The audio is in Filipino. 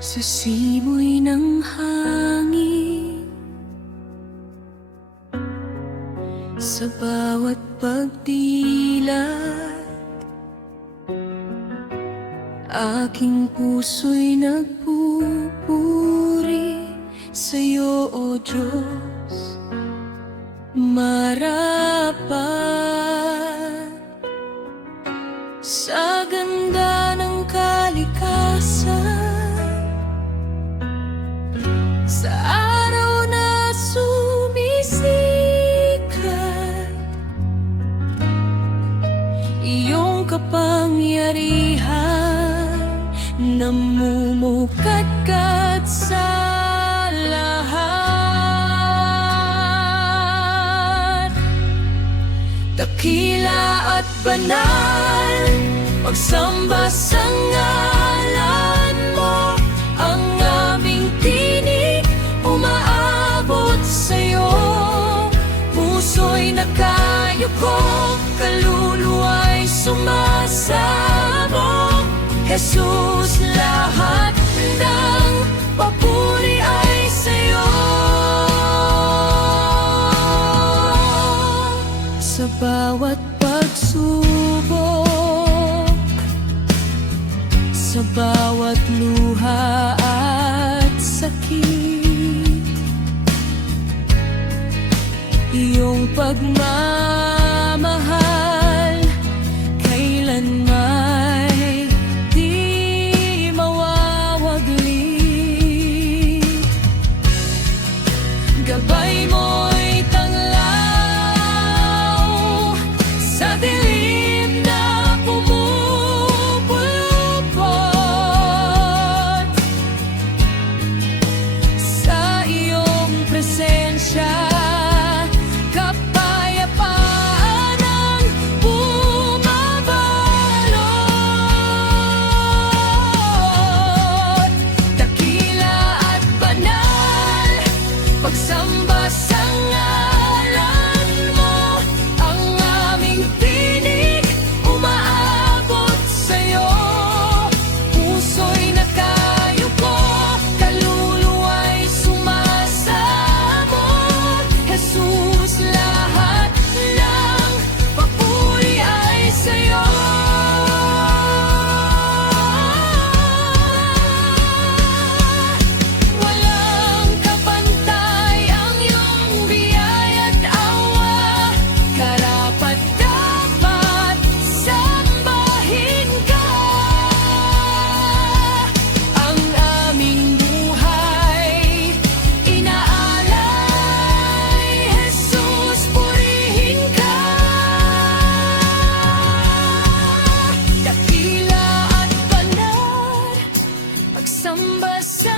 sa simoy ng hangin, sa bawat pagdilat, aking puso'y nagpupuri sa'yo, O Diyos, marapat. Sa ganda ng kalikasan, sa araw na sumisikat, iyong kapangyarihan namumukadkad sa lahat. Dakila at banal, pagsamba sa ngalan mo, ang aming tinig umaabot sa'yo. Puso'y nakayuko, kaluluwa'y sumasabog. Jesus, lahat ng papuri ay sa'yo. Sa bawat pagsubok, sa bawat luha at sakit, iyong pagmamahal kailanmay di mawawaglit. Gabay mo'y tanglaw sa dilim na pumupulupot. Sa iyong presensya, kapayapaan ang bumabalot. Dakila at banal, pagsamba sa ngalan mo, ang aming tinig umaabot sa'yo. Puso'y nakayuko, kaluluwa'y sumasabog. Jesus, lahat ng papuri ay sa'yo. Walang kapantay ang iyong biyaya at awa, karapat-dapat sambahin ka. Ang aming buhay inaalay, Jesus, purihin ka. Dakila at banal, pagsamba sa